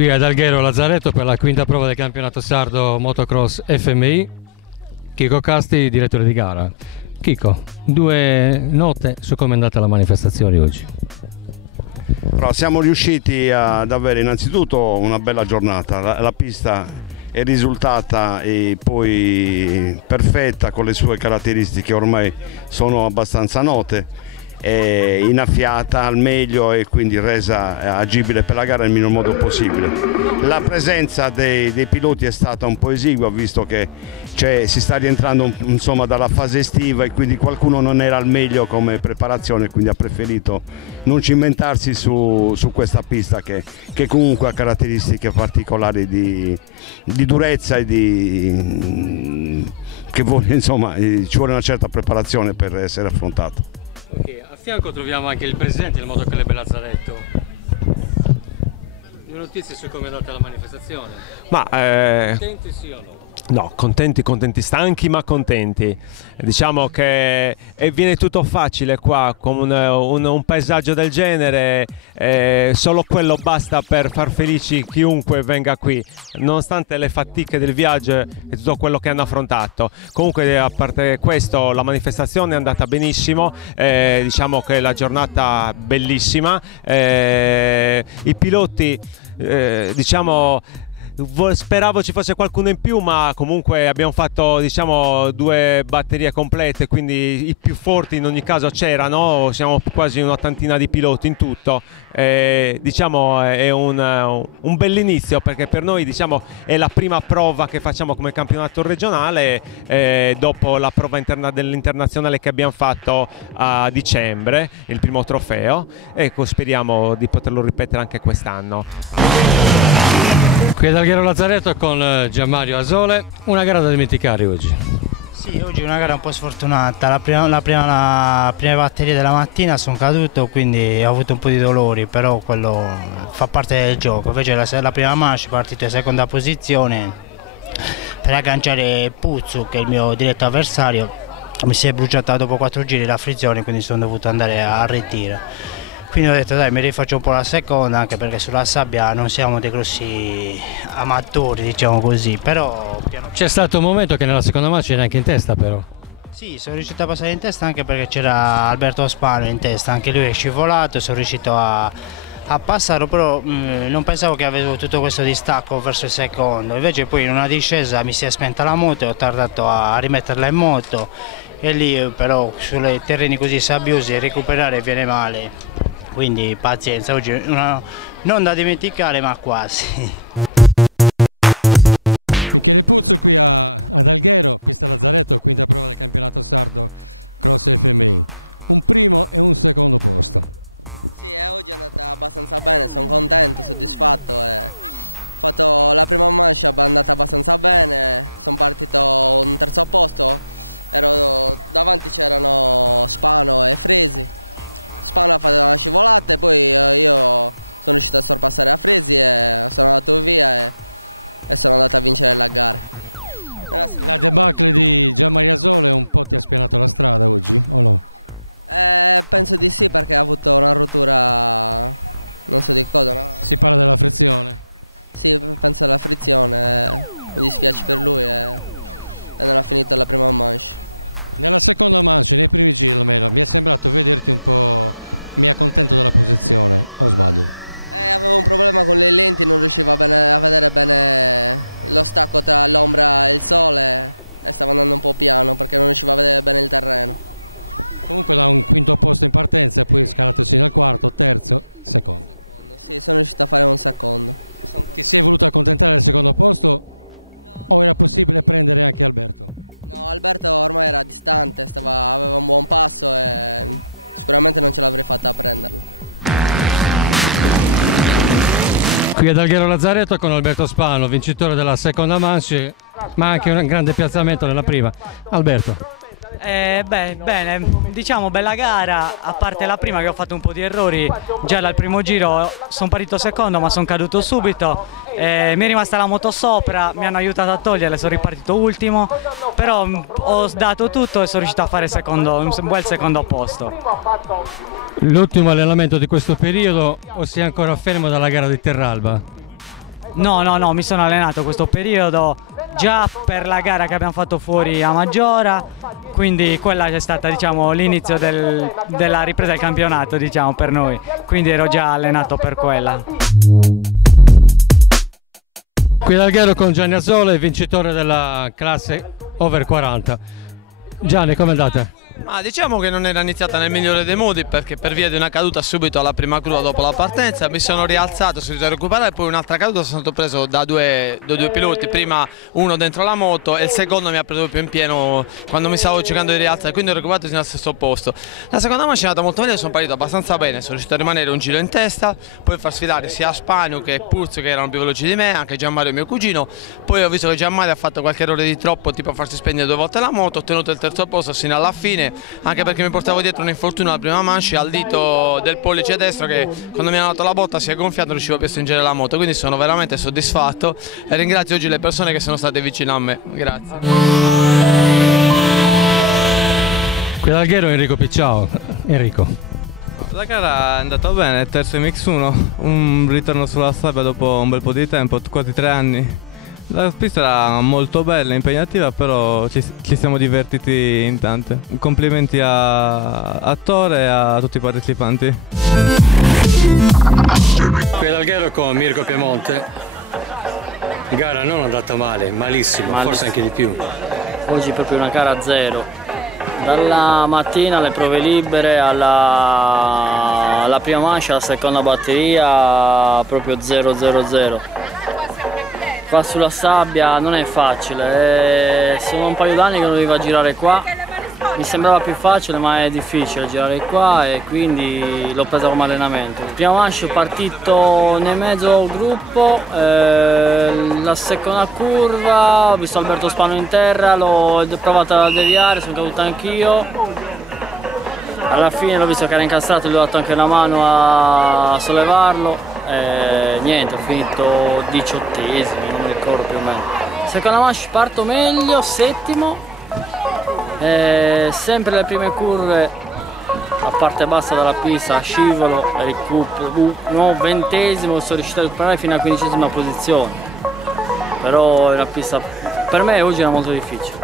Qui ad Alghero Lazzaretto per la quinta prova del campionato sardo motocross FMI, Chico Casti, direttore di gara. Chico, due note su come è andata la manifestazione oggi. Però siamo riusciti ad avere innanzitutto una bella giornata, la pista è risultata poi perfetta con le sue caratteristiche ormai sono abbastanza note. È innaffiata al meglio e quindi resa agibile per la gara nel minor modo possibile. La presenza dei piloti è stata un po' esigua, visto che si sta rientrando insomma dalla fase estiva e quindi qualcuno non era al meglio come preparazione, quindi ha preferito non cimentarsi su questa pista che comunque ha caratteristiche particolari di durezza e che vuole, insomma, ci vuole una certa preparazione per essere affrontato. Okay, a fianco troviamo anche il presidente del Motoclub Lazzaretto. Due notizie su come è andata la manifestazione. Contenti sì o no? No, contenti, stanchi ma contenti. Diciamo che viene tutto facile qua, con un paesaggio del genere, solo quello basta per far felici chiunque venga qui, nonostante le fatiche del viaggio e tutto quello che hanno affrontato. Comunque, a parte questo, la manifestazione è andata benissimo, diciamo che la giornata bellissima, i piloti, diciamo, speravo ci fosse qualcuno in più, ma comunque abbiamo fatto, diciamo, due batterie complete, quindi i più forti in ogni caso c'erano, siamo quasi un'ottantina di piloti in tutto. Diciamo è un bell'inizio, perché per noi, diciamo, è la prima prova che facciamo come campionato regionale, dopo la prova dell'internazionale che abbiamo fatto a dicembre, il primo trofeo. Ecco, speriamo di poterlo ripetere anche quest'anno. Qui ad Alghero Lazzaretto con Gianmario Asole, una gara da dimenticare oggi. Sì, oggi è una gara un po' sfortunata, la prima batteria della mattina sono caduto, quindi ho avuto un po' di dolori, però quello fa parte del gioco. Invece la prima manche partito in seconda posizione per agganciare Puzzu, che è il mio diretto avversario, mi si è bruciata dopo 4 giri la frizione, quindi sono dovuto andare a ritiro. Quindi ho detto dai, mi rifaccio un po' la seconda, anche perché sulla sabbia non siamo dei grossi amatori, diciamo così, però c'è stato un momento che nella seconda manche c'era anche in testa, però. Sì, sono riuscito a passare in testa anche perché c'era Alberto Spano in testa, anche lui è scivolato, sono riuscito a passarlo, però non pensavo che avevo tutto questo distacco verso il secondo. Invece poi in una discesa mi si è spenta la moto e ho tardato a rimetterla in moto, e lì però sui terreni così sabbiosi recuperare viene male. Quindi pazienza, oggi non da dimenticare, ma quasi. Qui ad Alghero Lazzaretto con Alberto Spano, vincitore della seconda manche, ma anche un grande piazzamento nella prima. Alberto. Bene, diciamo bella gara, a parte la prima che ho fatto un po' di errori, già dal primo giro sono partito secondo ma sono caduto subito, mi è rimasta la moto sopra, mi hanno aiutato a toglierle, sono ripartito ultimo, però ho dato tutto e sono riuscito a fare un bel secondo posto. L'ultimo allenamento di questo periodo o sei ancora fermo dalla gara di Terralba? No, mi sono allenato questo periodo già per la gara che abbiamo fatto fuori a Maggiora, quindi quella è stata, diciamo, l'inizio della ripresa del campionato, diciamo, per noi, quindi ero già allenato per quella. Qui ad Alghero con Gianni Azzola, vincitore della classe over 40. Gianni, com'è andata? Ma diciamo che non era iniziata nel migliore dei modi, perché per via di una caduta subito alla prima curva dopo la partenza mi sono rialzato, sono riuscito a recuperare, e poi un'altra caduta sono stato preso da due piloti, prima uno dentro la moto e il secondo mi ha preso più in pieno quando mi stavo cercando di rialzare, quindi ho recuperato fino al stesso posto. La seconda manche è andata molto meglio, sono partito abbastanza bene, sono riuscito a rimanere un giro in testa, poi far sfidare sia Spagnu che Purz, che erano più veloci di me, anche Gianmario mio cugino. Poi ho visto che Gianmario ha fatto qualche errore di troppo, tipo a farsi spegnere 2 volte la moto, ho ottenuto il terzo posto sino alla fine, anche perché mi portavo dietro un infortunio alla prima manche al dito del pollice destro, che quando mi hanno dato la botta si è gonfiato, non riuscivo più a stringere la moto, quindi sono veramente soddisfatto e ringrazio oggi le persone che sono state vicino a me. Grazie. Qui ad Alghero Enrico Picciao. Enrico. La gara è andata bene, terzo MX1, un ritorno sulla sabbia dopo un bel po' di tempo, quasi 3 anni. La pista era molto bella, impegnativa, però ci siamo divertiti in tante. Complimenti a Tore e a tutti i partecipanti. Qui ad Alghero con Mirko Piemonte. Gara non andata male, malissimo, forse anche di più. Oggi proprio una gara a zero. Dalla mattina alle prove libere alla prima manche, alla seconda batteria, proprio 0-0-0. Qua sulla sabbia non è facile, sono un paio d'anni che non doveva girare qua, mi sembrava più facile ma è difficile girare qua e quindi l'ho presa come allenamento. Prima manche partito nel mezzo gruppo, la seconda curva ho visto Alberto Spano in terra, l'ho provato a deviare, sono caduto anch'io. Alla fine l'ho visto che era incastrato, gli ho dato anche una mano a sollevarlo. Niente, ho finito 18esimo, non mi ricordo più o meno. Seconda manche parto meglio, settimo, sempre le prime curve a parte bassa dalla pista, scivolo, recupero, no, 20esimo, sono riuscito a recuperare fino alla 15esima posizione, però è una pista per me oggi era molto difficile.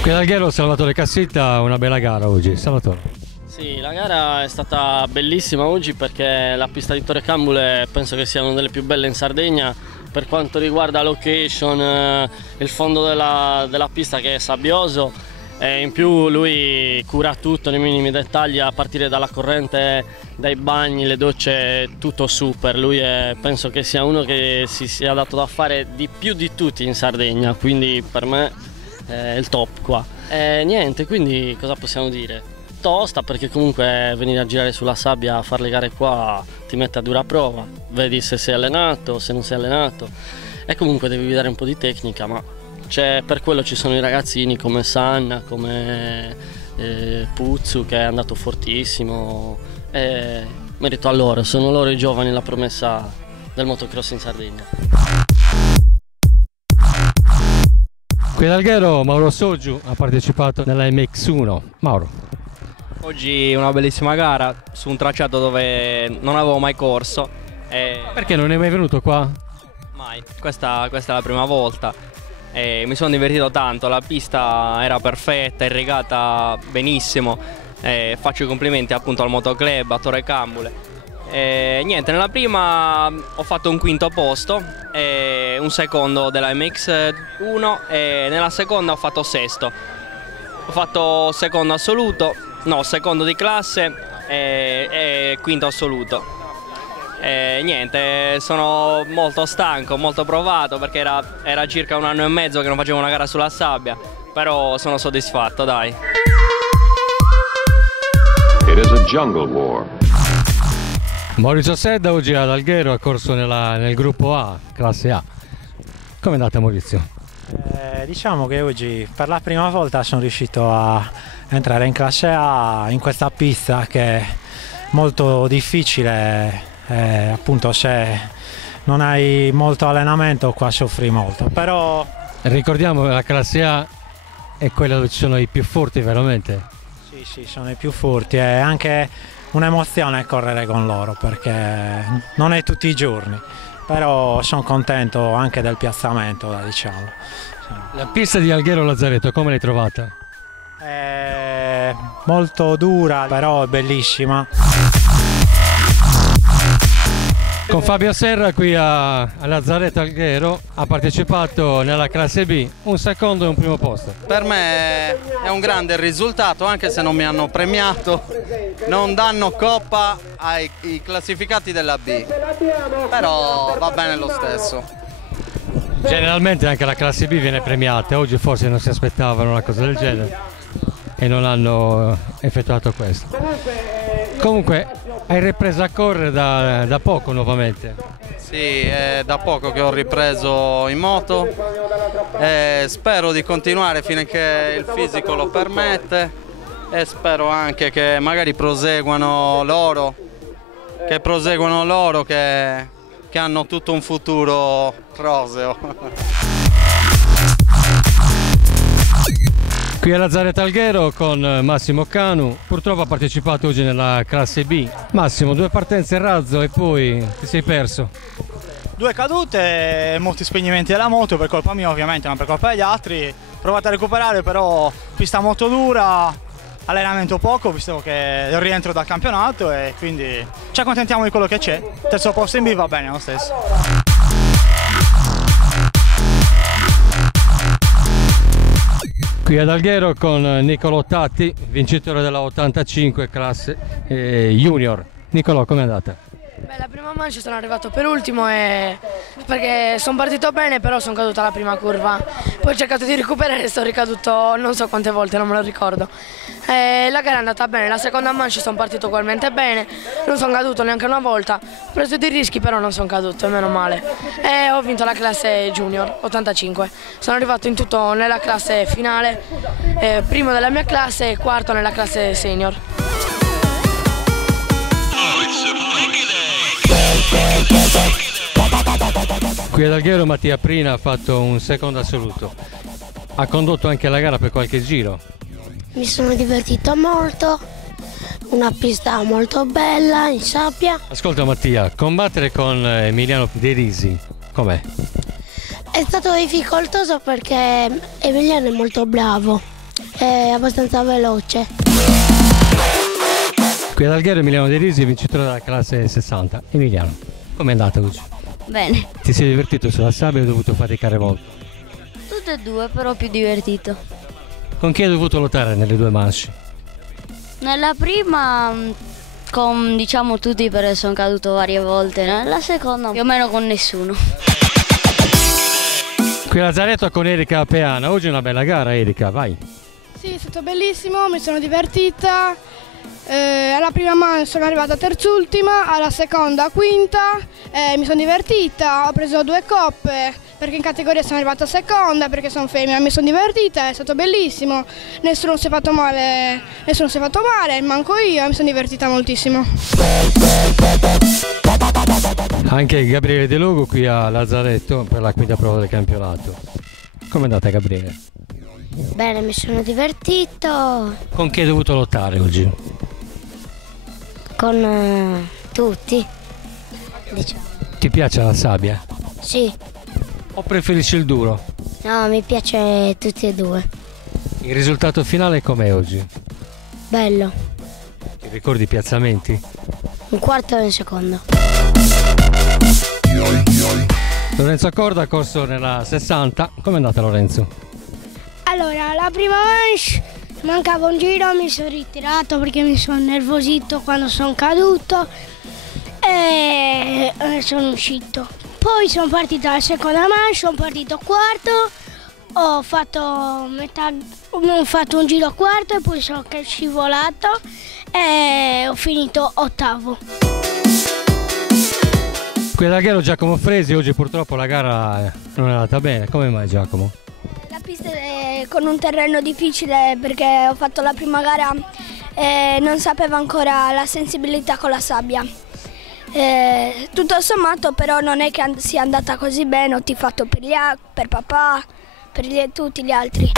Qui ad Alghero Salvatore Cassita, una bella gara oggi. Salvatore. Sì, la gara è stata bellissima oggi perché la pista di Torre Cambule penso che sia una delle più belle in Sardegna per quanto riguarda location, il fondo della pista che è sabbioso e in più lui cura tutto nei minimi dettagli a partire dalla corrente, dai bagni, le docce, tutto super. Lui penso che sia uno che si sia dato da fare di più di tutti in Sardegna, quindi per me è il top qua. E niente, quindi cosa possiamo dire? Tosta perché comunque venire a girare sulla sabbia a fare le gare qua ti mette a dura prova, vedi se sei allenato, se non sei allenato e comunque devi dare un po' di tecnica, ma per quello ci sono i ragazzini come Sanna, come Puzzu che è andato fortissimo e merito a loro, sono loro i giovani, la promessa del motocross in Sardegna. Qui ad Alghero Mauro Soggiu ha partecipato nella MX1. Mauro. Oggi una bellissima gara su un tracciato dove non avevo mai corso. Perché non è mai venuto qua? Mai, questa è la prima volta. Mi sono divertito tanto, la pista era perfetta, irrigata benissimo. Faccio i complimenti appunto al motoclub, a Torre Cambule. Niente, nella prima ho fatto un quinto posto, un secondo della MX1 e nella seconda ho fatto sesto. Ho fatto secondo assoluto. No, secondo di classe e quinto assoluto. Niente, sono molto stanco, molto provato perché era circa 1 anno e mezzo che non facevo una gara sulla sabbia, però sono soddisfatto, dai. It is a jungle war. Maurizio Sedda oggi ad Alghero ha corso nel gruppo A, classe A. Come è andata Maurizio? Diciamo che oggi per la prima volta sono riuscito a entrare in classe A in questa pista che è molto difficile, appunto se non hai molto allenamento qua soffri molto, però ricordiamo che la classe A è quella dove ci sono i più forti veramente. Sì, sono i più forti e anche un'emozione correre con loro perché non è tutti i giorni, però sono contento anche del piazzamento, diciamo. La pista di Alghero Lazzaretto come l'hai trovata? È molto dura, però è bellissima. Con Fabio Serra qui a Lazzaretto Alghero ha partecipato nella classe B, un secondo e un primo posto. Per me è un grande risultato, anche se non mi hanno premiato, non danno coppa ai classificati della B, però va bene lo stesso. Generalmente anche la classe B viene premiata, oggi forse non si aspettavano una cosa del genere e non hanno effettuato questo. Comunque hai ripreso a correre da poco nuovamente? Sì, è da poco che ho ripreso in moto e spero di continuare finché il fisico lo permette e spero anche che magari proseguano loro, che hanno tutto un futuro roseo. Qui a Lazzaretto Alghero con Massimo Canu, purtroppo ha partecipato oggi nella classe B. Massimo, 2 partenze in razzo e poi ti sei perso. 2 cadute e molti spegnimenti della moto, per colpa mia ovviamente, non per colpa degli altri. Provate a recuperare, però pista molto dura, allenamento poco, visto che è il rientro dal campionato e quindi ci accontentiamo di quello che c'è. Terzo posto in B va bene lo stesso. Qui ad Alghero con Nicolò Tatti, vincitore della 85 classe junior. Nicolò, com'è andata? Beh, la prima mancia sono arrivato per ultimo perché sono partito bene, però sono caduto alla prima curva. Poi ho cercato di recuperare e sono ricaduto non so quante volte, non me lo ricordo. La gara è andata bene, la seconda mancia sono partito ugualmente bene, non sono caduto neanche una volta. Ho preso dei rischi, però non sono caduto, meno male. E ho vinto la classe junior 85. Sono arrivato in tutto nella classe finale, primo della mia classe e quarto nella classe senior. Qui ad Alghero Mattia Prina ha fatto un secondo assoluto, ha condotto anche la gara per qualche giro. Mi sono divertito molto, una pista molto bella in sabbia. Ascolta Mattia, combattere con Emiliano De Risi, com'è? È stato difficoltoso perché Emiliano è molto bravo, è abbastanza veloce. Qui ad Alghero Emiliano De Risi, vincitore della classe 60. Emiliano, com'è andata oggi? Bene. Ti sei divertito sulla sabbia o hai dovuto faticare molto? Tutte e due, però più divertito. Con chi hai dovuto lottare nelle 2 manche? Nella prima con diciamo tutti perché sono caduto varie volte, nella seconda più o meno con nessuno. Qui a Lazzaretto con Erika Peana, oggi è una bella gara Erika, vai. Sì, è stato bellissimo, mi sono divertita. Alla prima manche sono arrivata terzultima, alla seconda quinta, mi sono divertita, ho preso 2 coppe perché in categoria sono arrivata seconda perché sono femmina, mi sono divertita, è stato bellissimo, nessuno si è fatto male, manco io, mi sono divertita moltissimo. Anche Gabriele De Logo qui a Lazzaretto per la quinta prova del campionato. Com'è andata Gabriele? Bene, mi sono divertito. Con chi hai dovuto lottare oggi? Con tutti, diciamo. Ti piace la sabbia? Sì. O preferisci il duro? No, mi piace tutti e 2. Il risultato finale com'è oggi? Bello. Ti ricordi i piazzamenti? Un quarto e un secondo. Lorenzo Accorda ha corso nella 60. Com'è andata Lorenzo? Allora, la prima manche mancava un giro, mi sono ritirato perché mi sono nervosito quando sono caduto e sono uscito. Poi sono partito alla seconda manche, sono partito quarto, ho fatto un giro quarto e poi sono scivolato e ho finito ottavo. Qui ad Alghero Giacomo Fresi, oggi purtroppo la gara non è andata bene, come mai Giacomo? La pista è con un terreno difficile perché ho fatto la prima gara e non sapevo ancora la sensibilità con la sabbia. Tutto sommato però non è che sia andata così bene, ho tifato per papà, per tutti gli altri.